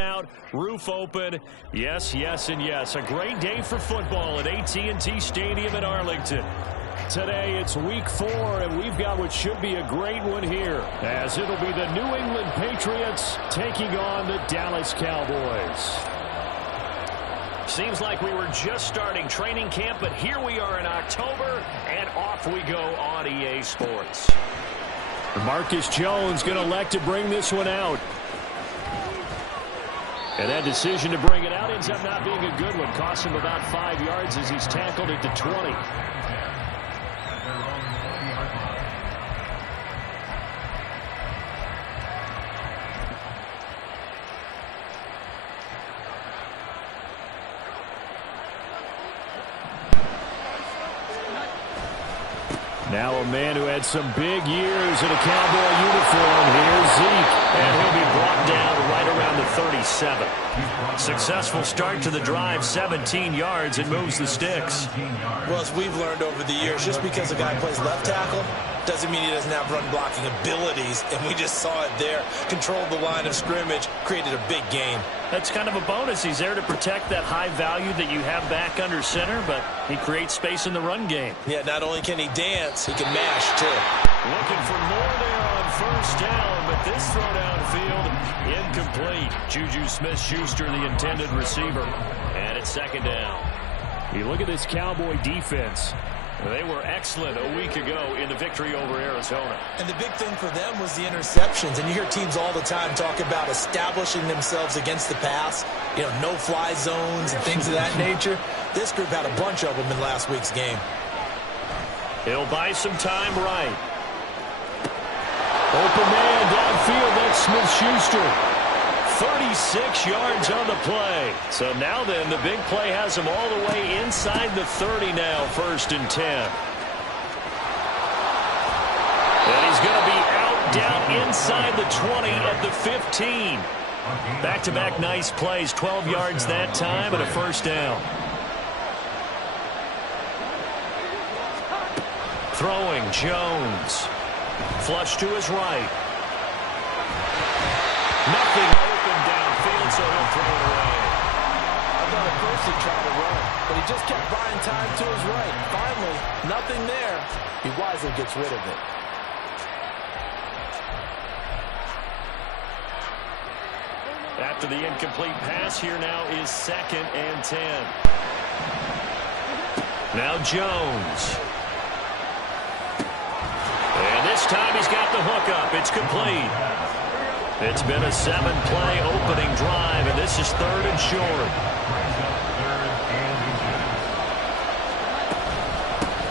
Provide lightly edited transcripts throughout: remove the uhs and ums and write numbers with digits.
out, roof open. Yes, yes, and yes. A great day for football at AT&T Stadium in Arlington. Today it's week 4, and we've got what should be a great one here, as it'll be the New England Patriots taking on the Dallas Cowboys. Seems like we were just starting training camp, but here we are in October, and off we go on EA Sports. Marcus Jones going to elect to bring this one out. And that decision to bring it out ends up not being a good one. Costs him about 5 yards as he's tackled it to 20. Now a man who had some big years in a Cowboy uniform. Here's Zeke, and he'll be brought down right around the 37. Successful start to the drive, 17 yards, and moves the sticks. Well, as we've learned over the years, just because a guy plays left tackle doesn't mean he doesn't have run blocking abilities, and we just saw it there. Controlled the line of scrimmage, created a big gain. That's kind of a bonus. He's there to protect that high value that you have back under center, but he creates space in the run game. Yeah, not only can he dance, he can mash, too. Looking for more there on first down, but this throw downfield incomplete. Juju Smith-Schuster, the intended receiver, and it's second down. You look at this Cowboy defense. They were excellent a week ago in the victory over Arizona. And the big thing for them was the interceptions. And you hear teams all the time talk about establishing themselves against the pass, you know, no-fly zones and things of that nature. This group had a bunch of them in last week's game. He'll buy some time right. Open man downfield, that's Smith-Schuster. 36 yards on the play. So now then, the big play has him all the way inside the 30 now, 1st and 10. And he's going to be out down inside the 20 at the 15. Back-to-back nice plays, 12 yards that time and a first down. Throwing, Jones. Flush to his right. Nothing open downfield, so he'll throw it away. I thought at first he tried to run, but he just kept buying time to his right. Finally, nothing there. He wisely gets rid of it. After the incomplete pass, here now is 2nd and 10. Now Jones. And this time he's got the hook up. It's complete. It's been a 7-play opening drive, and this is 3rd and short.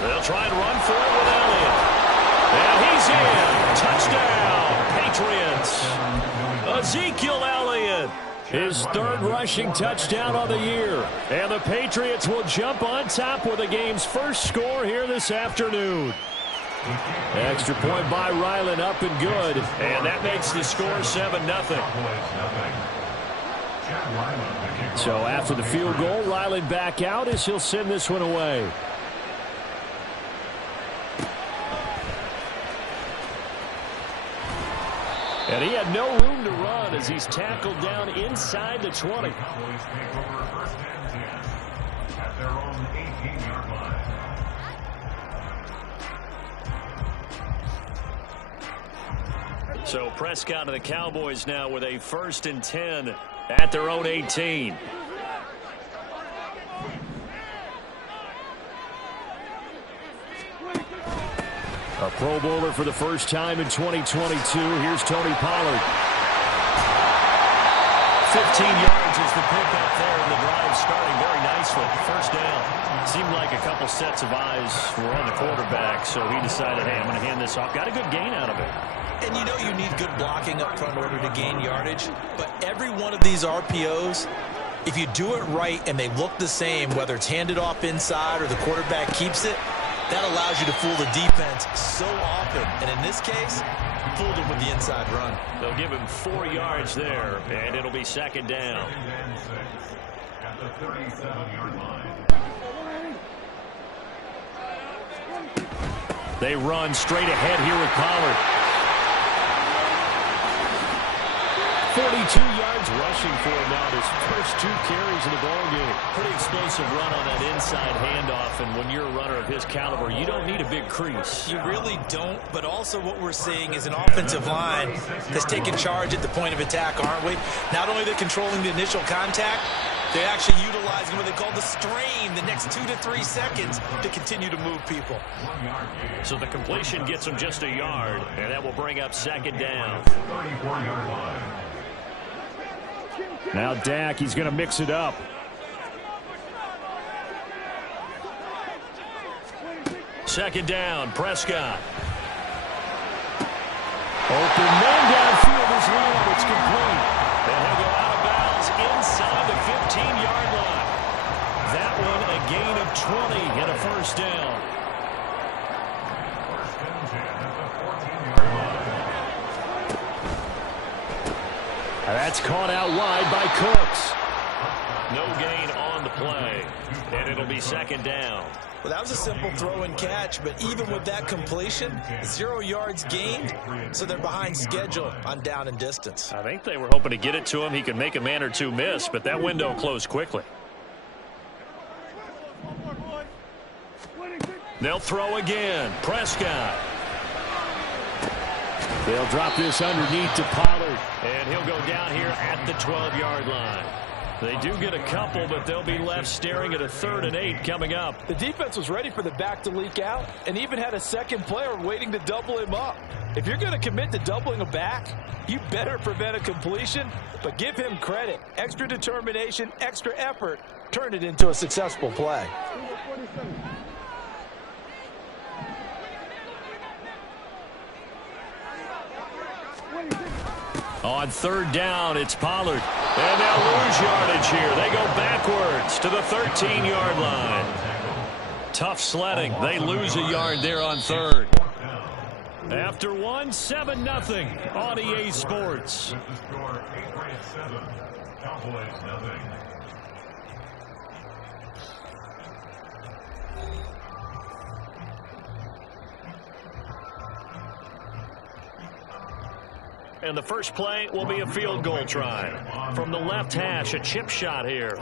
They'll try and run for it with Elliott. And he's in. Touchdown, Patriots. Ezekiel Elliott. His 3rd rushing touchdown on the year. And the Patriots will jump on top with the game's first score here this afternoon. Extra point by Ryland, up and good. And that makes the score 7-0. So after the field goal, Ryland back out as he'll send this one away. And he had no room to run as he's tackled down inside the 20. So Prescott and the Cowboys now with a 1st and 10 at their own 18. A Pro Bowler for the first time in 2022. Here's Tony Pollard. 15 yards is the pickup there, and the drive starting very nicely. First down. Seemed like a couple sets of eyes were on the quarterback, so he decided, hey, I'm going to hand this off. Got a good gain out of it. And you know you need good blocking up front in order to gain yardage. But every one of these RPOs, if you do it right and they look the same, whether it's handed off inside or the quarterback keeps it, that allows you to fool the defense so often. And in this case, fooled him with the inside run. They'll give him 4 yards there, and it'll be 2nd down. At the 37-yard line. They run straight ahead here with Pollard. 42 yards rushing for him now in his first 2 carries in the ballgame. Pretty explosive run on that inside handoff, and when you're a runner of his caliber, you don't need a big crease. You really don't, but also what we're seeing is an offensive line that's taking charge at the point of attack, aren't we? Not only they're controlling the initial contact, they're actually utilizing what they call the strain the next 2 to 3 seconds to continue to move people. So the completion gets him just a yard, and that will bring up second down. Now Dak, he's going to mix it up. Second down, Prescott. Open man downfield is Leon. It's complete. And he'll go out of bounds inside the 15-yard line. That one a gain of 20 and a first down. That's caught out wide by Cooks. No gain on the play, and it'll be second down. Well, that was a simple throw and catch, but even with that completion, 0 yards gained, so they're behind schedule on down and distance. I think they were hoping to get it to him. He could make a man or two miss, but that window closed quickly. They'll throw again. Prescott. They'll drop this underneath to Pollard. And he'll go down here at the 12-yard line. They do get a couple, but they'll be left staring at a 3rd and 8 coming up. The defense was ready for the back to leak out and even had a second player waiting to double him up. If you're going to commit to doubling a back, you better prevent a completion, but give him credit. Extra determination, extra effort, turn it into a successful play. On 3rd down, it's Pollard. And they'll lose yardage here. They go backwards to the 13-yard line. Tough sledding. They lose a yard there on 3rd. After one, 7-0 on EA Sports. And the first play will be a field goal try. From the left hash, a chip shot here.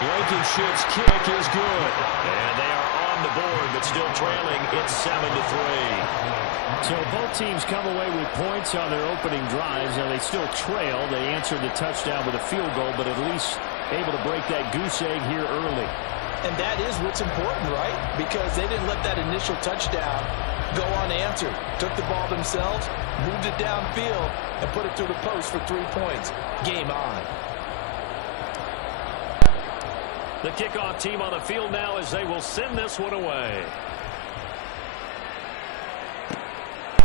Blankenship's kick is good. And they are on the board, but still trailing. It's 7-3. So both teams come away with points on their opening drives. Now they still trail. They answered the touchdown with a field goal, but at least able to break that goose egg here early. And that is what's important, right? Because they didn't let that initial touchdown go unanswered. Took the ball themselves, moved it downfield, and put it through the post for 3 points. Game on. The kickoff team on the field now as they will send this one away.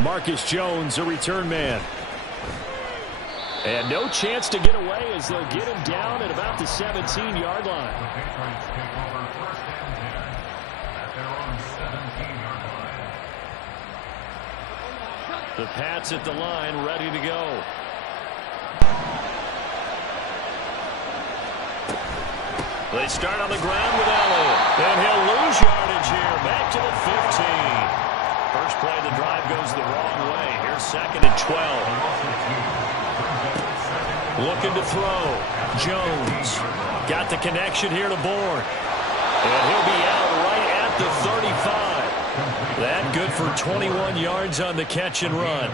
Marcus Jones, a return man. And no chance to get away as they'll get him down at about the 17-yard line. The Pats at the line, ready to go. They start on the ground with Elliott. And he'll lose yardage here. Back to the 15. First play of the drive goes the wrong way. Here's 2nd and 12. Looking to throw. Jones got the connection here to Bourne. And he'll be out right at the 35. That good for 21 yards on the catch and run.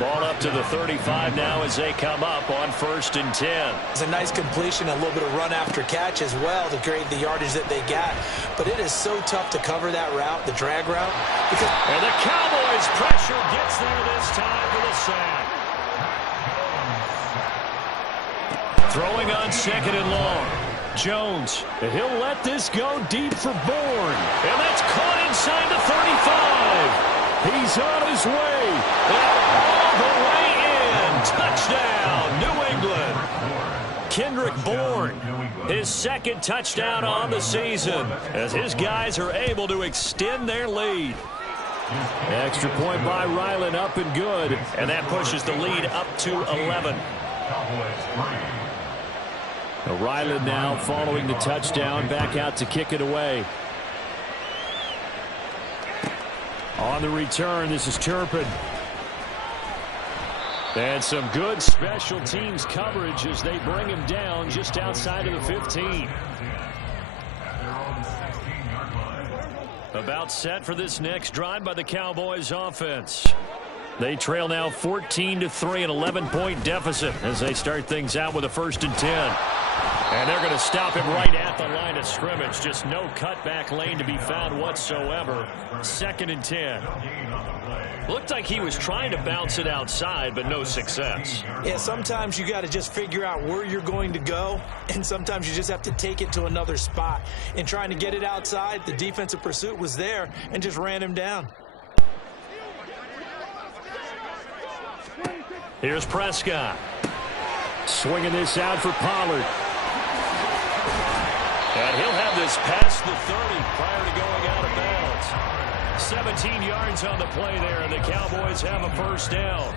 Ball up to the 35 now as they come up on 1st and 10. It's a nice completion, a little bit of run after catch as well to create the yardage that they got. But it is so tough to cover that route, the drag route. And the Cowboys' pressure gets there this time with a sack. Throwing on 2nd and long. Jones, and he'll let this go deep for Bourne. And that's caught inside the 35. He's on his way. And all the way in. Touchdown, New England. Kendrick Bourne, his 2nd touchdown on the season as his guys are able to extend their lead. Extra point by Ryland, up and good. And that pushes the lead up to 11. Ryland now following the touchdown, back out to kick it away. On the return, this is Turpin. And some good special teams coverage as they bring him down just outside of the 15. About set for this next drive by the Cowboys offense. They trail now 14-3, an 11-point deficit as they start things out with a 1st and 10. And they're going to stop him right at the line of scrimmage. Just no cutback lane to be found whatsoever. 2nd and 10. Looked like he was trying to bounce it outside, but no success. Yeah, sometimes you got to just figure out where you're going to go, and sometimes you just have to take it to another spot. In trying to get it outside, the defensive pursuit was there and just ran him down. Here's Prescott. Swinging this out for Pollard. And he'll have this past the 30 prior to going out of bounds. 17 yards on the play there, and the Cowboys have a 1st down.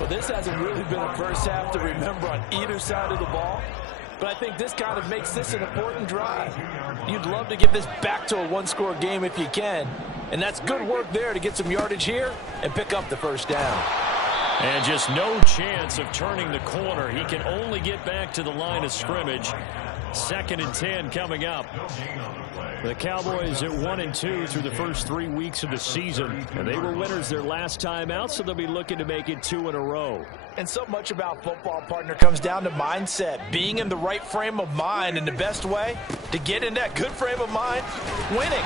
Well, this hasn't really been a first half to remember on either side of the ball. But I think this kind of makes this an important drive. You'd love to get this back to a one-score game if you can. And that's good work there to get some yardage here and pick up the 1st down. And just no chance of turning the corner. He can only get back to the line of scrimmage. 2nd and 10 coming up. The Cowboys at 1-2 through the first 3 weeks of the season. And they were winners their last time out, so they'll be looking to make it 2 in a row. And so much about football, partner, comes down to mindset. Being in the right frame of mind, and the best way to get in that good frame of mind, winning.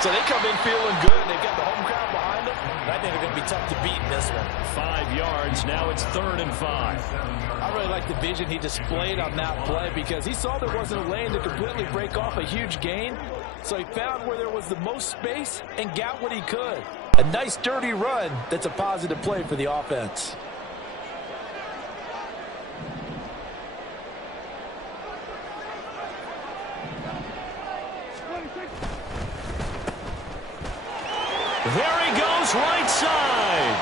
So they come in feeling good. They've got the home crowd behind them. And I think they're going to be tough to beat in this one. 5 yards. Now it's 3rd and 5. I really like the vision he displayed on that play because he saw there wasn't a lane to completely break off a huge gain. So he found where there was the most space and got what he could. A nice dirty run that's a positive play for the offense. There he goes, right side.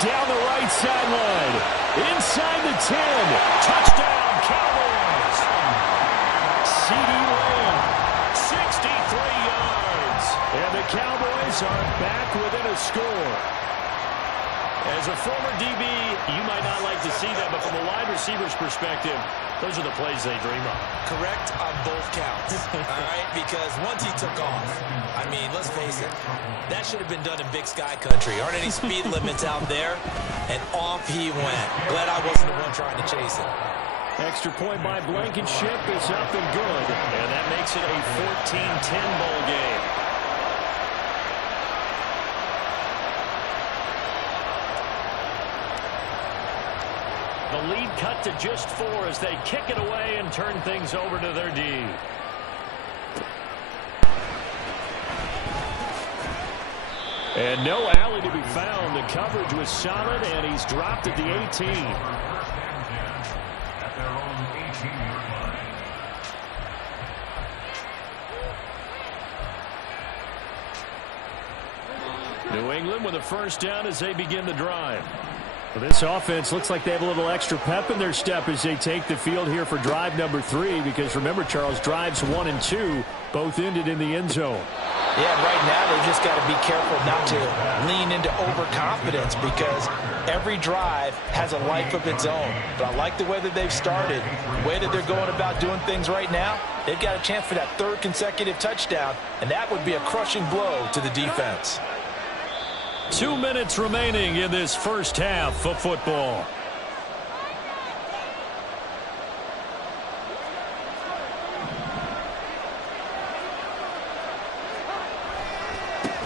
Down the right sideline. Inside the 10. Touchdown, Cowboys. CD Lamb, 63 yards. And the Cowboys are back within a score. As a former DB, you might not like to see that, but from a wide receiver's perspective, those are the plays they dream of. Correct on both counts, all right? Because once he took off, I mean, let's face it, that should have been done in Big Sky country. Aren't any speed limits out there? And off he went. Glad I wasn't the one trying to chase it. Extra point by Blankenship is up and good. And that makes it a 14-10 ball game. The lead cut to just 4 as they kick it away and turn things over to their D. And no alley to be found. The coverage was solid, and he's dropped at the 18. New England with a 1st down as they begin the drive. Well, this offense looks like they have a little extra pep in their step as they take the field here for drive number 3. Because remember, Charles, drives 1 and 2 both ended in the end zone. Yeah, right now they've just got to be careful not to lean into overconfidence because every drive has a life of its own. But I like the way that they've started, the way that they're going about doing things right now. They've got a chance for that 3rd consecutive touchdown, and that would be a crushing blow to the defense. 2 minutes remaining in this first half of football.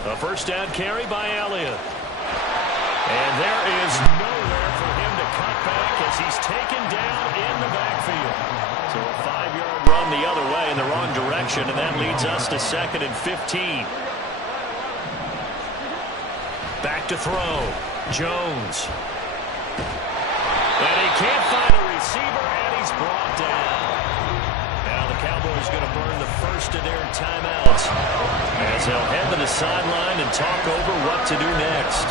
A 1st down carry by Elliott. And there is nowhere for him to cut back as he's taken down in the backfield. So a 5-yard run the other way in the wrong direction, and that leads us to 2nd and 15. Back to throw. Jones. And he can't find a receiver, and he's brought down. Now the Cowboys going to burn the first of their timeouts as they'll head to the sideline and talk over what to do next.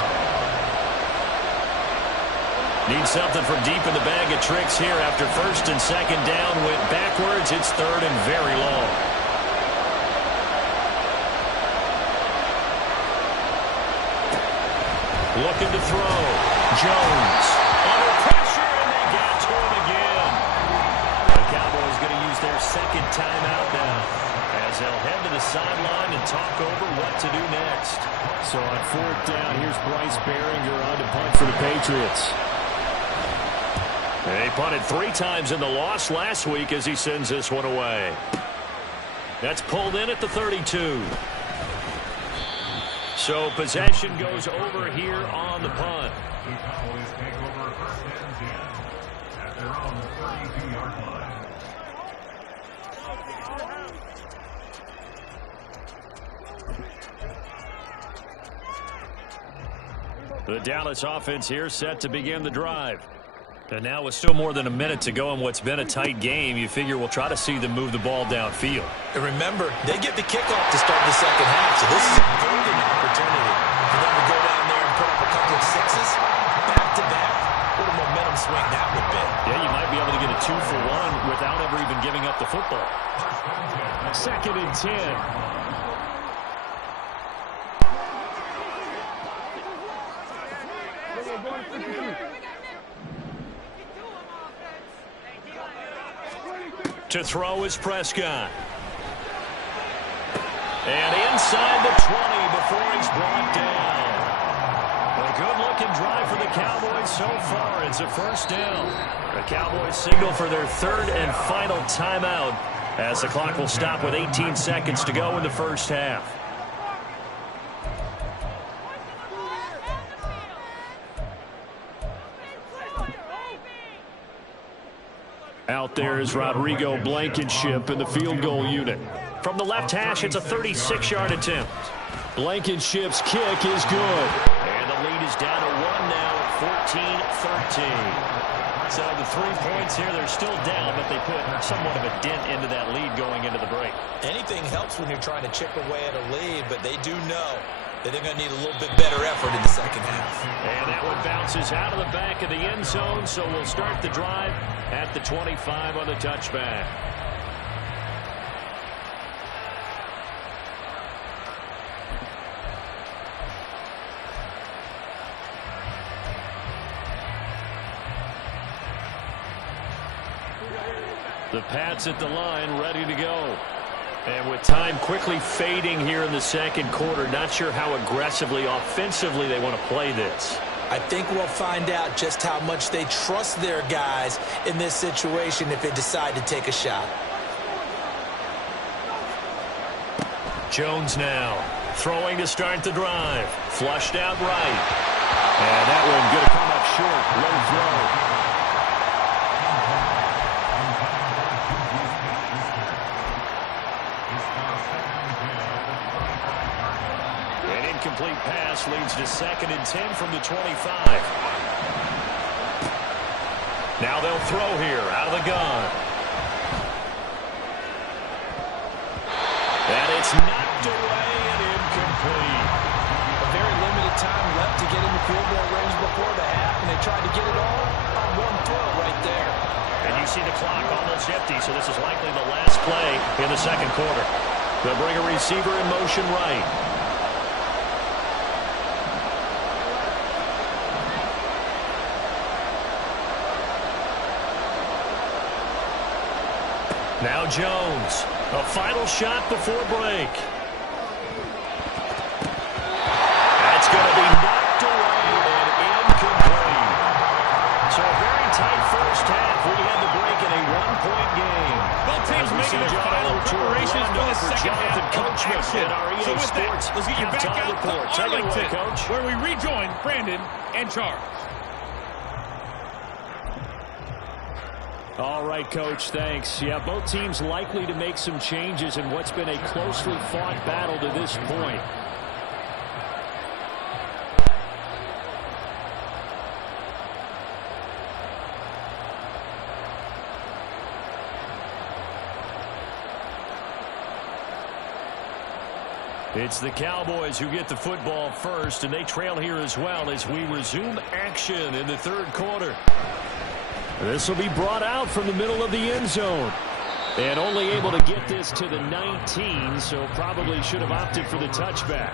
Need something from deep in the bag of tricks here after 1st and 2nd down. Went backwards. It's 3rd and very long. Looking to throw. Jones. Under 4th down. Here's Bryce Behringer on to punt for the Patriots. They punted 3 times in the loss last week as he sends this one away. That's pulled in at the 32. So possession goes over here on the punt. The Dallas offense here set to begin the drive. And now with still more than a minute to go in what's been a tight game, you figure we'll try to see them move the ball downfield. And remember, they get the kickoff to start the second half, so this is a golden opportunity for them to go down there and put up a couple of sixes back-to-back. What a momentum swing that would be. Yeah, you might be able to get a 2-for-1 without ever even giving up the football. 2nd and 10. To throw is Prescott. And inside the 20 before he's brought down. A good-looking drive for the Cowboys so far. It's a 1st down. The Cowboys signal for their 3rd and final timeout as the clock will stop with 18 seconds to go in the 1st half. Out there is Rodrigo Blankenship in the field goal unit. From the left hash, it's a 36-yard attempt. Blankenship's kick is good. And the lead is down to 1 now at 14-13. So the 3 points here, they're still down, but they put somewhat of a dent into that lead going into the break. Anything helps when you're trying to chip away at a lead, but they do know that they're going to need a little bit better effort in the second half. And that one bounces out of the back of the end zone, so we'll start the drive at the 25 on the touchback. The Pats at the line, ready to go. And with time quickly fading here in the 2nd quarter, not sure how aggressively, offensively they want to play this. I think we'll find out just how much they trust their guys in this situation if they decide to take a shot. Jones now throwing to start the drive. Flushed out right. And that one going to come up short. Low throw. Incomplete pass leads to 2nd and 10 from the 25. Now they'll throw here out of the gun. And it's knocked away and incomplete. A very limited time left to get in the field goal range before the half, and they tried to get it all on one throw right there. And you see the clock almost empty, so this is likely the last play in the 2nd quarter. They'll bring a receiver in motion right. Now Jones, a final shot before break. That's going to be knocked away and incomplete. So a very tight 1st half. We had the break in a 1-point game. Both teams making their final preparations for the second half of action. So with that, let's get you back out to Arlington, where we rejoin Brandon and Charles. All right, Coach, thanks. Yeah, both teams likely to make some changes in what's been a closely fought battle to this point. It's the Cowboys who get the football first, and they trail here as well as we resume action in the 3rd quarter. This will be brought out from the middle of the end zone. And only able to get this to the 19, so probably should have opted for the touchback.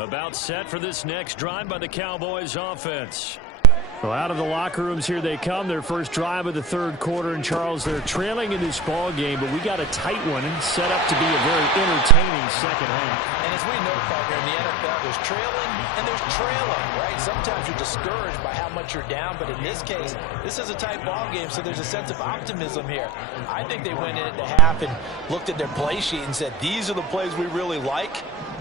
About set for this next drive by the Cowboys offense. Well, out of the locker rooms here they come. Their first drive of the third quarter. And, Charles, they're trailing in this ball game, but we got a tight one and set up to be a very entertaining second half. And as we know, partner, in the NFL, there's trailing and there's trailing, right? Sometimes you're discouraged by how much you're down, but in this case, this is a tight ball game, so there's a sense of optimism here. I think they went into half and looked at their play sheet and said, these are the plays we really like.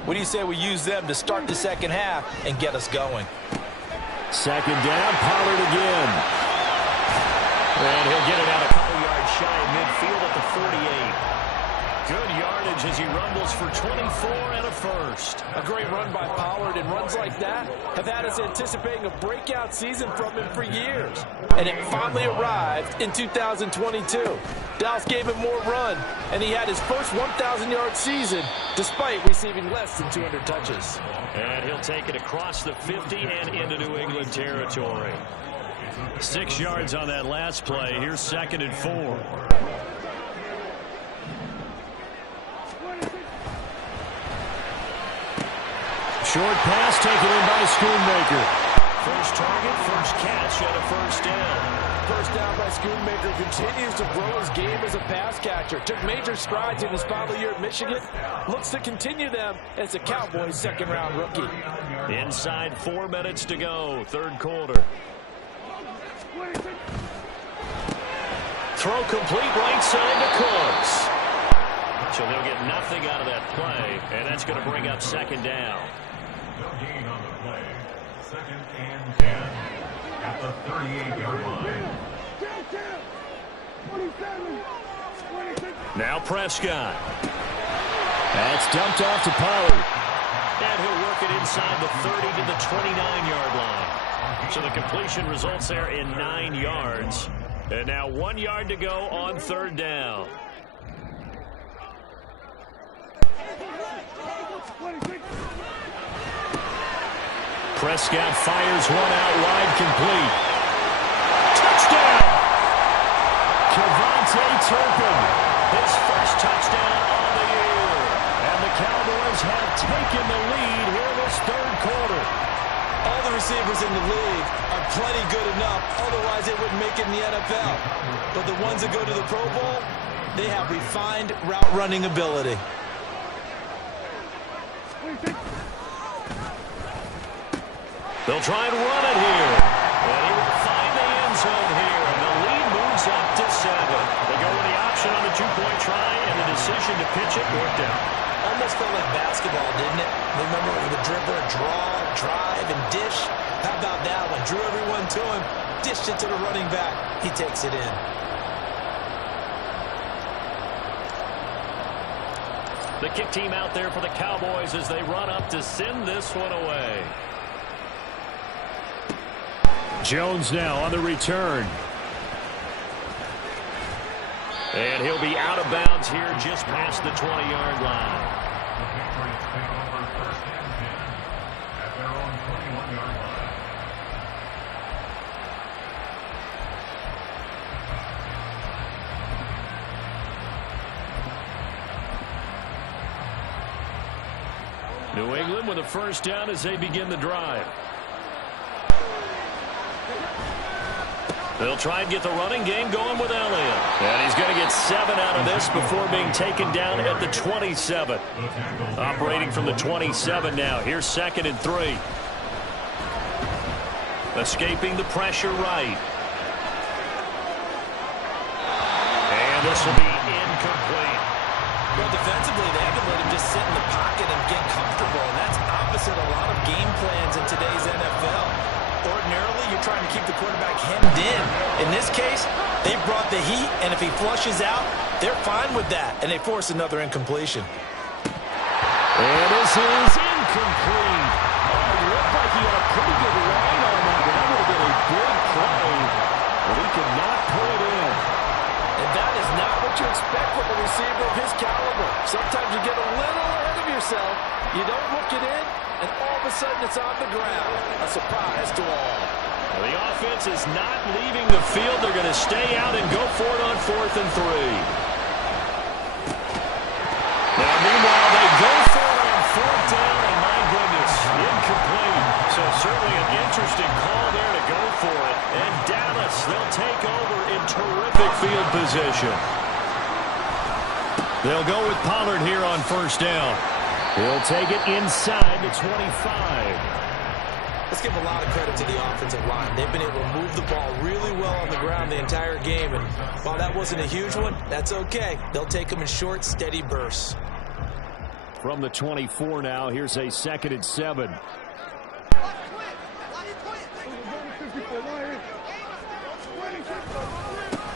What do you say we use them to start the second half and get us going? Second down, Pollard again. And he'll get it out a couple yards shy of midfield at the 48. Good yardage as he rumbles for 24 and a first. A great run by Pollard, and runs like that have had us anticipating a breakout season from him for years. And it finally arrived in 2022. Dallas gave him more run, and he had his first 1,000-yard season despite receiving less than 200 touches. And he'll take it across the 50 and into New England territory. 6 yards on that last play. Here's 2nd and 4. Short pass taken in by Schoonmaker. First target, first catch, and a first down. First down by Schoonmaker, continues to grow his game as a pass catcher. Took major strides in his final year at Michigan. Looks to continue them as a Cowboys second-round rookie. Inside 4 minutes to go, third quarter. Throw complete right side to Cooks. So they'll get nothing out of that play, and that's going to bring up second down. No gain on the play. 2nd and 10 at the 38-yard line. Now Prescott. That's dumped off to Pollard. And he'll work it inside the 30 to the 29-yard line. So the completion results there in 9 yards. And now 1 yard to go on third down. Prescott fires one out wide, complete. Touchdown! Kevontae Turpin, his first touchdown on the year. And the Cowboys have taken the lead here this third quarter. All the receivers in the league are plenty good enough, otherwise they wouldn't make it in the NFL. But the ones that go to the Pro Bowl, they have refined route running ability. They'll try and run it here. And he will find the end zone here. And the lead moves up to 7. They go with the option on the two-point try, and the decision to pitch it worked out. Almost felt like basketball, didn't it? Remember with the dribbler, draw, drive, and dish? How about that one? Drew everyone to him, dished it to the running back. He takes it in. The kick team out there for the Cowboys as they run up to send this one away. Jones now on the return. And he'll be out of bounds here just past the 20-yard line. New England with a first down as they begin the drive. They'll try and get the running game going with Elliott. And he's going to get 7 out of this before being taken down at the 27. Operating from the 27 now. Here's 2nd and 3. Escaping the pressure right. And this will be incomplete. Well, defensively, they haven't let him just sit in the pocket and get comfortable. And that's opposite a lot of game plans in today's NFL. Ordinarily, you're trying to keep the quarterback hemmed in. In this case, they brought the heat, and if he flushes out, they're fine with that, and they force another incompletion. And this is incomplete. It looked like he had a pretty good line on that, but that would have been a big play, but he could not pull it in. And that is not what you expect from a receiver of his caliber. Sometimes you get a little ahead of yourself, you don't look it in, and all of a sudden it's on the ground. A surprise to all. Well, the offense is not leaving the field. They're going to stay out and go for it on 4th and 3. Now, meanwhile, they go for it on 4th down, and my goodness, incomplete. So certainly an interesting call there to go for pass. They'll take over in terrific field position. They'll go with Pollard here on first down. He'll take it inside the 25. Let's give a lot of credit to the offensive line. They've been able to move the ball really well on the ground the entire game. And while that wasn't a huge one, that's okay. They'll take them in short, steady bursts. From the 24 now, here's a 2nd and 7.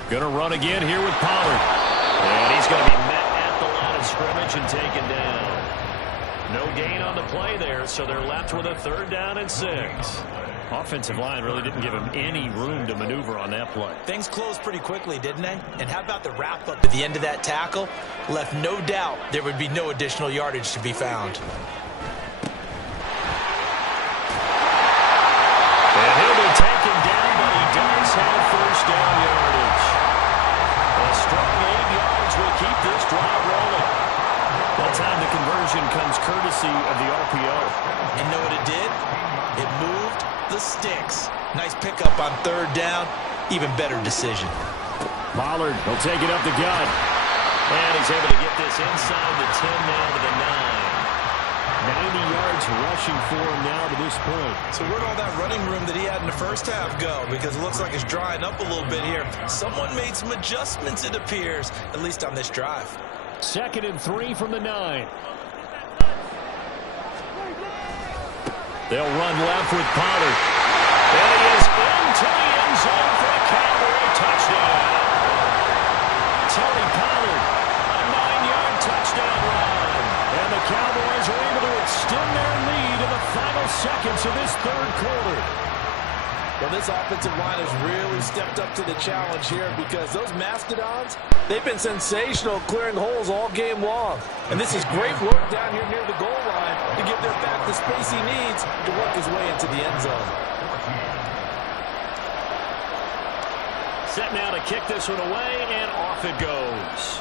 Gonna run again here with Pollard. And he's going to be met at the line of scrimmage and taken down. No gain on the play there, so they're left with a 3rd down and 6. Offensive line really didn't give him any room to maneuver on that play. Things closed pretty quickly, didn't they? And how about the wrap-up at the end of that tackle? Left no doubt there would be no additional yardage to be found. And he'll be taken down, but he does have first down yardage. A strong 8 yards will keep this drive rolling. That time the conversion comes courtesy of the RPO. And know what it did? It moved the sticks. Nice pickup on 3rd down. Even better decision. Pollard will take it up the gut. And he's able to get this inside the 10 now to the 9. 90 yards rushing for him now to this point. So where'd all that running room that he had in the first half go? Because it looks like it's drying up a little bit here. Someone made some adjustments, it appears, at least on this drive. 2nd and 3 from the 9. They'll run left with Pollard. And he is into the end zone for a Cowboy touchdown. Tony Pollard, a 9-yard touchdown run. And the Cowboys are able to extend their lead in the final seconds of this 3rd quarter. Well, this offensive line has really stepped up to the challenge here because those Mastodons, they've been sensational clearing holes all game long. And this is great work down here near the goal line to give their back the space he needs to work his way into the end zone. Set now to kick this one away, and off it goes.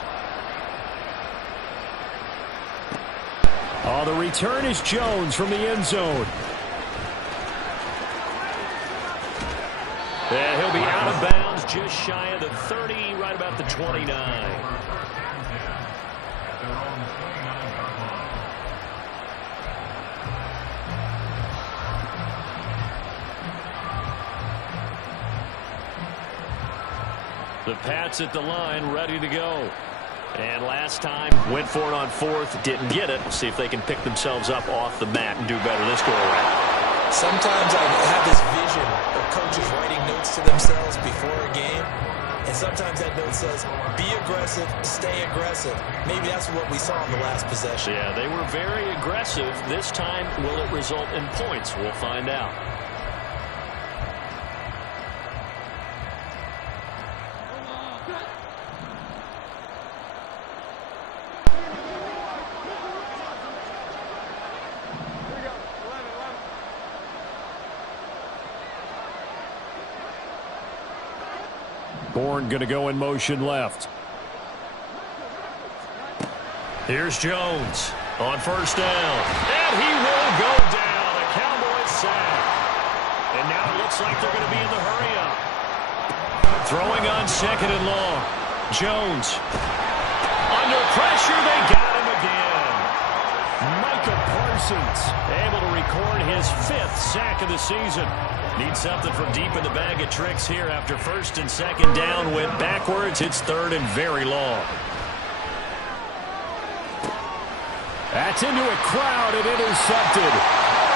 Oh, the return is Jones from the end zone. And he'll be out of bounds just shy of the 30, right about the 29. The Pats at the line, ready to go. And last time, went for it on 4th, didn't get it. We'll see if they can pick themselves up off the mat and do better this go-around. Sometimes I have this vision of coaches writing notes to themselves before a game. And sometimes that note says, be aggressive, stay aggressive. Maybe that's what we saw in the last possession. Yeah, they were very aggressive. This time, will it result in points? We'll find out. Bourne going to go in motion left. Here's Jones on first down. And he will go down. A Cowboys sack. And now it looks like they're going to be in the hurry-up. Throwing on 2nd and long. Jones. Under pressure, they got him again. Micah Parsons able to record his 5th sack of the season. Needs something from deep in the bag of tricks here after 1st and 2nd down. Went backwards. It's 3rd and very long. That's into a crowd and intercepted.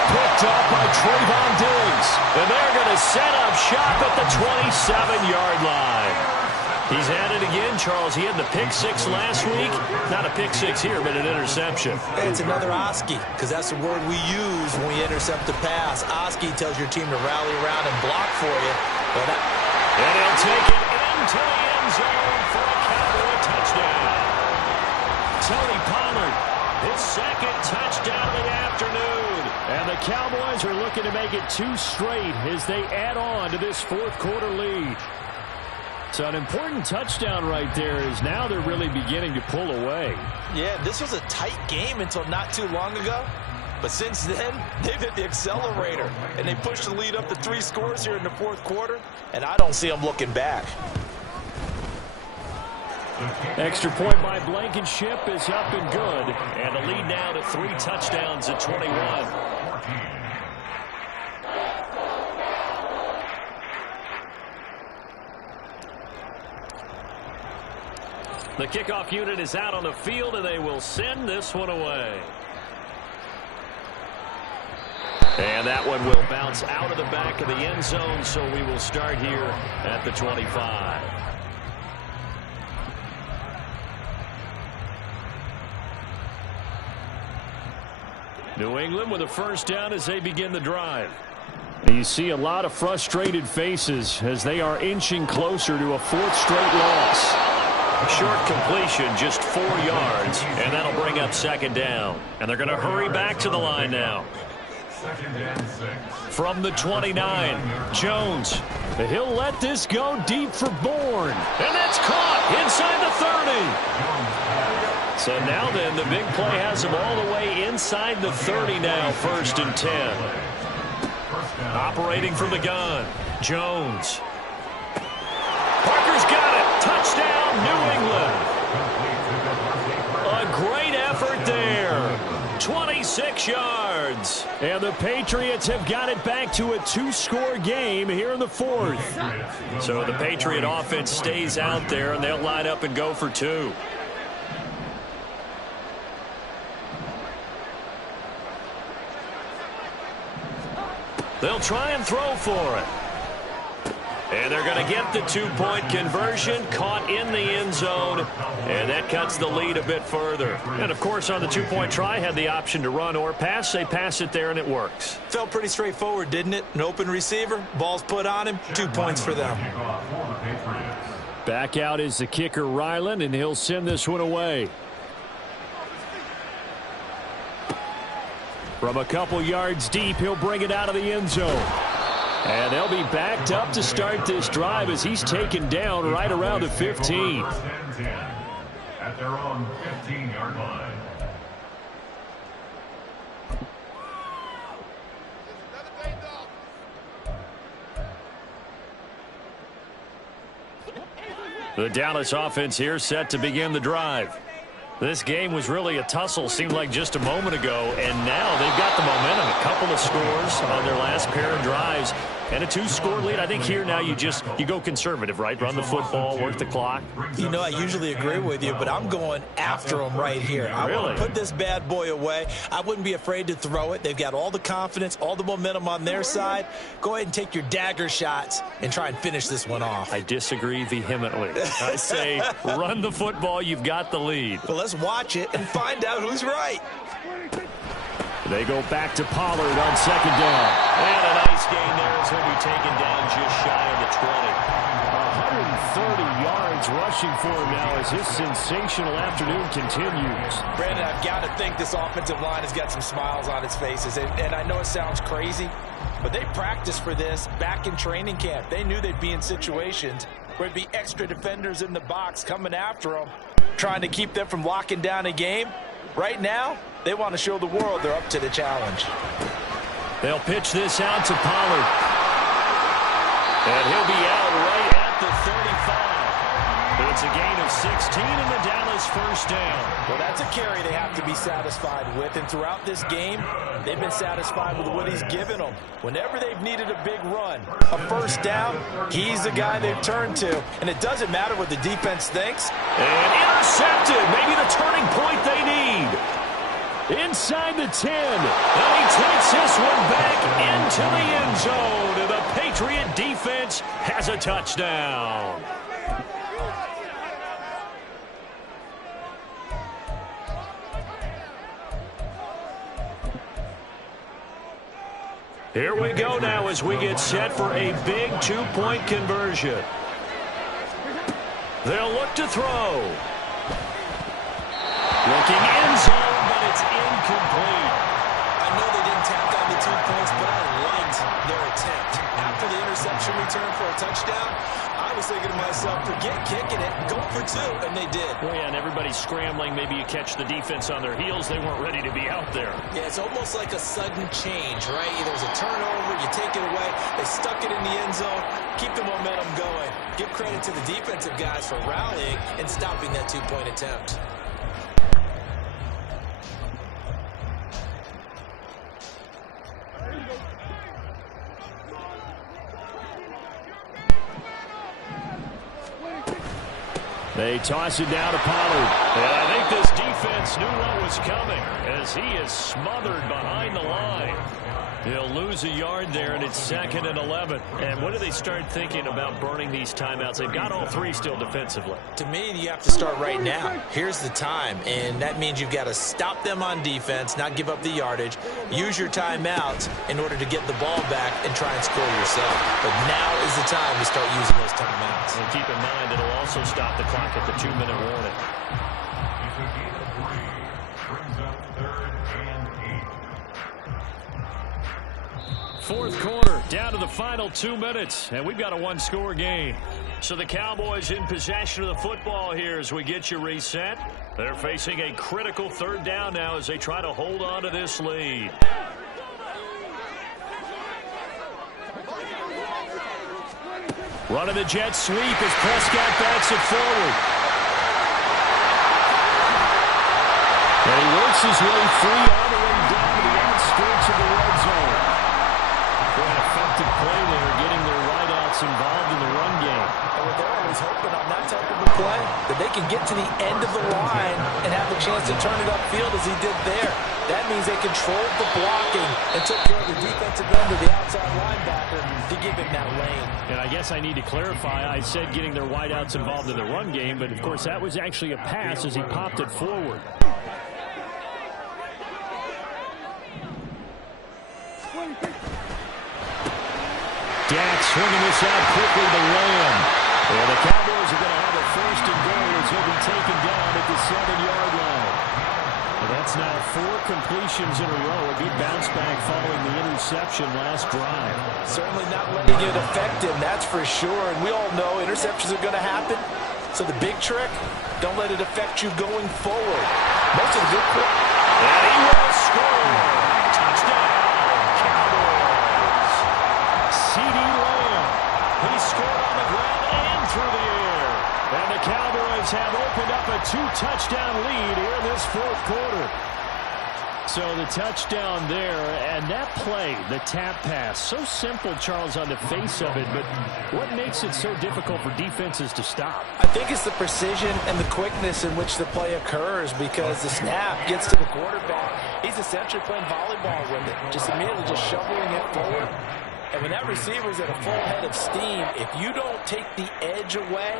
Picked up by Trayvon Diggs. And they're going to set up shop at the 27-yard line. He's had it again, Charles. He had the pick 6 last week. Not a pick 6 here, but an interception. It's another Oski, because that's the word we use when we intercept a pass. Oski tells your team to rally around and block for you. And he'll take it into the end zone for a Cowboy touchdown. Tony Pollard, his 2nd touchdown of the afternoon. And the Cowboys are looking to make it 2 straight as they add on to this 4th quarter lead. So an important touchdown right there is now they're really beginning to pull away. Yeah, this was a tight game until not too long ago. But since then, they've hit the accelerator, and they pushed the lead up to 3 scores here in the 4th quarter, and I don't see them looking back. Extra point by Blankenship is up and good. And the lead now to 3 touchdowns at 21. The kickoff unit is out on the field, and they will send this one away. And that one will bounce out of the back of the end zone, so we will start here at the 25. New England with a first down as they begin the drive. You see a lot of frustrated faces as they are inching closer to a 4th straight loss. Short completion, just 4 yards, and that'll bring up 2nd down. And they're going to hurry back to the line now. From the 29, Jones. He'll let this go deep for Bourne. And that's caught inside the 30. So now then, the big play has him all the way inside the 30 now, 1st and 10. Operating from the gun, Jones. Parker's got it. Touchdown, New England. A great effort there. 26 yards. And the Patriots have got it back to a 2-score game here in the 4th. So the Patriot offense stays out there, and they'll line up and go for 2. They'll try and throw for it. And they're going to get the 2-point conversion, caught in the end zone, and that cuts the lead a bit further. And, of course, on the 2-point try, had the option to run or pass. They pass it there, and it works. Felt pretty straightforward, didn't it? An open receiver, ball's put on him, 2 points for them. Back out is the kicker, Ryland, and he'll send this one away. From a couple yards deep, he'll bring it out of the end zone. And they'll be backed up to start this drive as he's taken down right around the 15. At their own 15-yard line. The Dallas offense here set to begin the drive. This game was really a tussle, seemed like just a moment ago, and now they've got the momentum. A couple of scores on their last pair of drives and a 2-score lead. I think here now you go conservative, right? Run the football, work the clock. You know, I usually agree with you, but I'm going after them right here. I want to put this bad boy away. I wouldn't be afraid to throw it. They've got all the confidence, all the momentum on their side. Go ahead and take your dagger shots and try and finish this one off. I disagree vehemently. I say run the football. You've got the lead. Well, let's watch it and find out who's right. They go back to Pollard on 2nd down. And a nice gain there as he'll be taken down just shy of the 20. 130 yards rushing for him now as this sensational afternoon continues. Brandon, I've got to think this offensive line has got some smiles on its faces. And I know it sounds crazy, but they practiced for this back in training camp. They knew they'd be in situations where there'd be extra defenders in the box coming after them, trying to keep them from locking down a game. Right now, they want to show the world they're up to the challenge. They'll pitch this out to Pollard. And he'll be out right at the 35. It's a gain of 16 and the Dallas first down. Well, that's a carry they have to be satisfied with. And throughout this game, they've been satisfied with what he's given them. Whenever they've needed a big run, a first down, he's the guy they've turned to. And it doesn't matter what the defense thinks. And intercepted. Maybe the turning point they need. Inside the 10. And he takes this one back into the end zone. And the Patriot defense has a touchdown. Here we go now as we get set for a big 2-point conversion. They'll look to throw. Looking end zone, but it's incomplete. I know they didn't tack on the 2 points, but I liked their attempt. After the interception return for a touchdown, I was thinking to myself, forget kicking it, go for two, and they did. Well, yeah, and everybody's scrambling. Maybe you catch the defense on their heels. They weren't ready to be out there. Yeah, it's almost like a sudden change, right? There's a turnover, you take it away, they stuck it in the end zone, keep the momentum going. Give credit to the defensive guys for rallying and stopping that two-point attempt. They toss it down to Pollard. And I think this defense knew what was coming as he is smothered behind the line. He'll lose a yard there, and it's 2nd and 11. And when do they start thinking about burning these timeouts? They've got all three still defensively. To me, you have to start right now. Here's the time, and that means you've got to stop them on defense, not give up the yardage, use your timeouts in order to get the ball back and try and score yourself. But now is the time to start using those timeouts. And keep in mind, it'll also stop the clock at the 2-minute warning. It's a gain of 3. Brings up 3rd and 8. Fourth quarter, down to the final 2 minutes, and we've got a one-score game. So the Cowboys in possession of the football here as we get you reset. They're facing a critical 3rd down now as they try to hold on to this lead. Running the jet sweep as Prescott backs it forward. And he works his way free all the way down to the outskirts of the red zone. What an effective play there, getting their wideouts involved in the run game. And what they're always hoping on that type of a play, that they can get to the end of the line and have a chance to turn it upfield as he did there. That means they controlled the blocking and took care of the defensive end of the outside linebacker to give him that lane. And I guess I need to clarify, I said getting their wideouts involved in the run game, but of course that was actually a pass as he popped it forward. Dak swinging this out quickly to Lamb. And the Cowboys are going to have a 1st and goal as he'll be taken down at the 7-yard line. And that's now 4 completions in a row. A good bounce back following the interception last drive. Certainly not letting it affect him, that's for sure. And we all know interceptions are going to happen. So the big trick, don't let it affect you going forward. Most of the good quick. And he will score. Touchdown, Cowboys. CeeDee Lamb. He scored on the ground and through the air. And the Cowboys have opened up a 2-touchdown lead here in this 4th quarter. So the touchdown there, and that play, the tap pass, so simple, Charles, on the face of it, but what makes it so difficult for defenses to stop? I think it's the precision and the quickness in which the play occurs, because the snap gets to the quarterback. He's essentially playing volleyball with it, just immediately just shoveling it forward. And when that receiver's at a full head of steam, if you don't take the edge away,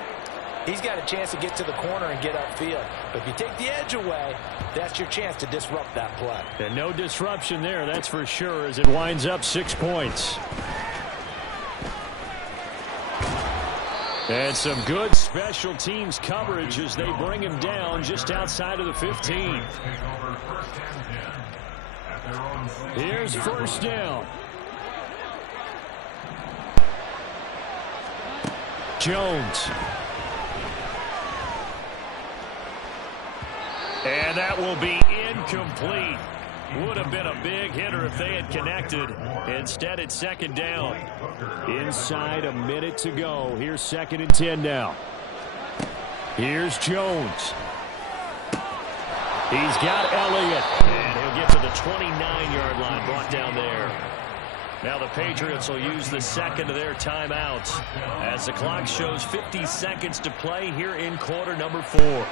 he's got a chance to get to the corner and get upfield. But if you take the edge away, that's your chance to disrupt that play. And no disruption there, that's for sure, as it winds up 6 points. And some good special teams coverage as they bring him down just outside of the 15. Here's 1st down. Jones. And that will be incomplete. Would have been a big hitter if they had connected. Instead, it's 2nd down. Inside a minute to go. Here's 2nd and 10 now. Here's Jones. He's got Elliott. And he'll get to the 29-yard line, brought down there. Now the Patriots will use the 2nd of their timeouts as the clock shows 50 seconds to play here in quarter number 4.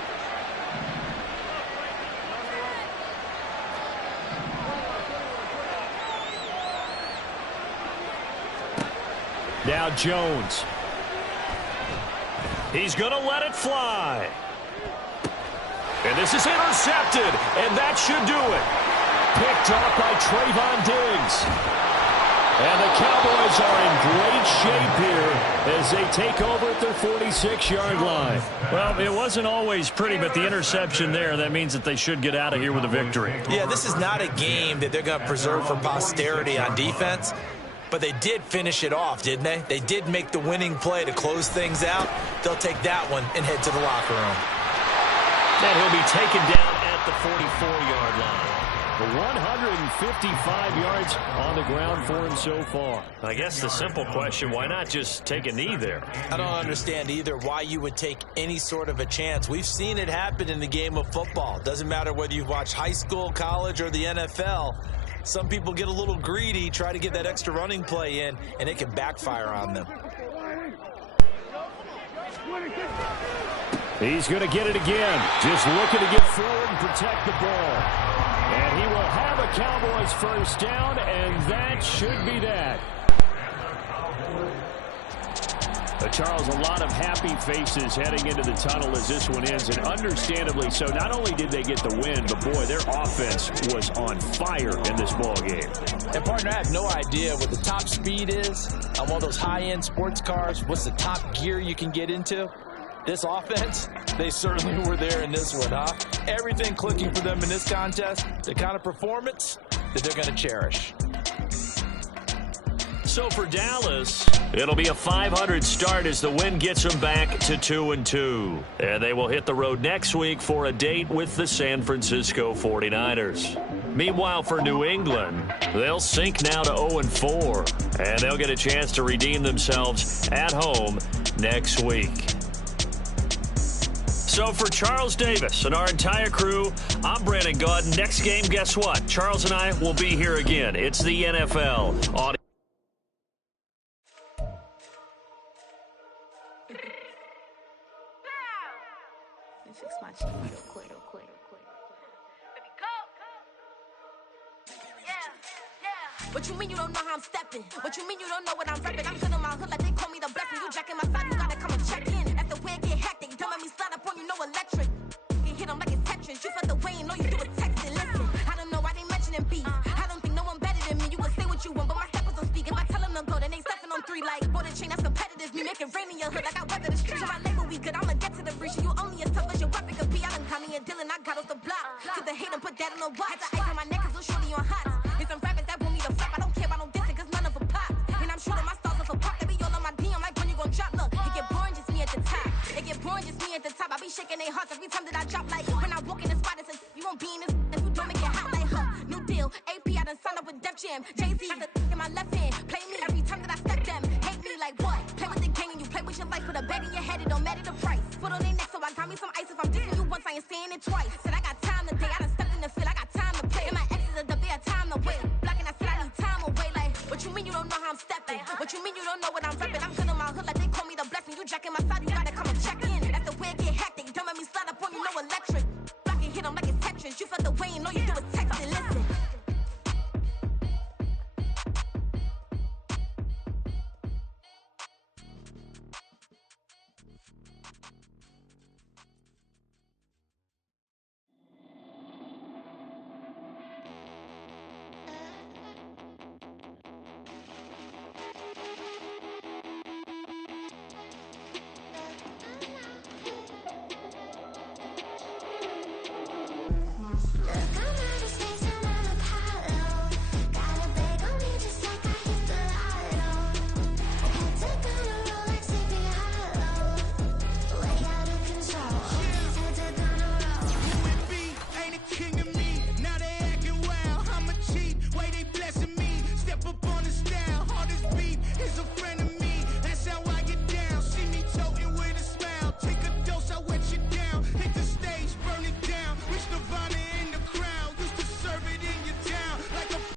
Now Jones. He's going to let it fly. And this is intercepted, and that should do it. Picked up by Trayvon Diggs. And the Cowboys are in great shape here as they take over at their 46-yard line. Well, it wasn't always pretty, but the interception there, that means that they should get out of here with a victory. Yeah, this is not a game that they're going to preserve for posterity on defense. But they did finish it off, didn't they? They did make the winning play to close things out. They'll take that one and head to the locker room. And he'll be taken down at the 44-yard line. 155 yards on the ground for him so far. I guess the simple question, why not just take a knee there? I don't understand either why you would take any sort of a chance. We've seen it happen in the game of football. Doesn't matter whether you've watched high school, college, or the NFL. Some people get a little greedy, try to get that extra running play in, and it can backfire on them. He's going to get it again. Just looking to get forward and protect the ball. And he will have a Cowboys first down, and that should be that. Charles, a lot of happy faces heading into the tunnel as this one ends, and understandably so. Not only did they get the win, but boy, their offense was on fire in this ball game. And partner, I have no idea what the top speed is on one of those high-end sports cars. What's the top gear you can get into? This offense, they certainly were there in this one, huh? Everything clicking for them in this contest, the kind of performance that they're going to cherish. So for Dallas, it'll be a 500 start as the win gets them back to 2-2. And they will hit the road next week for a date with the San Francisco 49ers. Meanwhile, for New England, they'll sink now to 0-4. And they'll get a chance to redeem themselves at home next week. So for Charles Davis and our entire crew, I'm Brandon Gaudin. Next game, guess what? Charles and I will be here again. It's the NFL on fix my shit real quick. What you mean you don't know how I'm stepping? What you mean you don't know what I'm repping? I'm feeling my hood like they call me the blessing. You jacking my side, you gotta come and check in. After where it get hectic, don't make me slide up on you, no electric. You hit them like it's Tetris. You felt the way and all you do is text it. Listen, I don't know why they mentioning beef. I don't think no one better than me. You would say what you want, but my steppers don't speak. If I tell them to go, then they stepping on 3 like border chain. That's competitive. Me making rain in your hood like I weather the streets. So my label we good. I'ma get to the breach. You only as tough as your weapon could be. I done caught me a Dylan. I got off the block. Took the hate and put that on the watch. Had the ice on my neck 'cause little shorty on hot. There's some rappers that want me to flop. I don't care about no dissing 'cause none of them pop. And I'm shooting my stars off a pop. They be all on my DM like when you gon' drop. Look, it get boring just me at the top. It get boring just me at the top. I be shaking their hearts every time that I drop. Like when I walk in the spot, it says you won't be in this if you don't make it hot. Like new deal. AP I done signed up with Def Jam. Jay-Z got the in my left hand. Play me every time that I step them. Hate me like what? Play with the game and you play with your life. Put a bet in your head, it don't matter the price. Foot on their neck, so I got me some ice. If I'm dissing you once, I ain't saying it twice. Said I got time today. I done stepped in the field. I got time to play. And my exes are the bare time to wait. Blocking, I said I need time away. Like what you mean you don't know how I'm stepping? What you mean you don't know what I'm repping? I'm feeling my hood like they call me the blessing. You jacking my side, you gotta come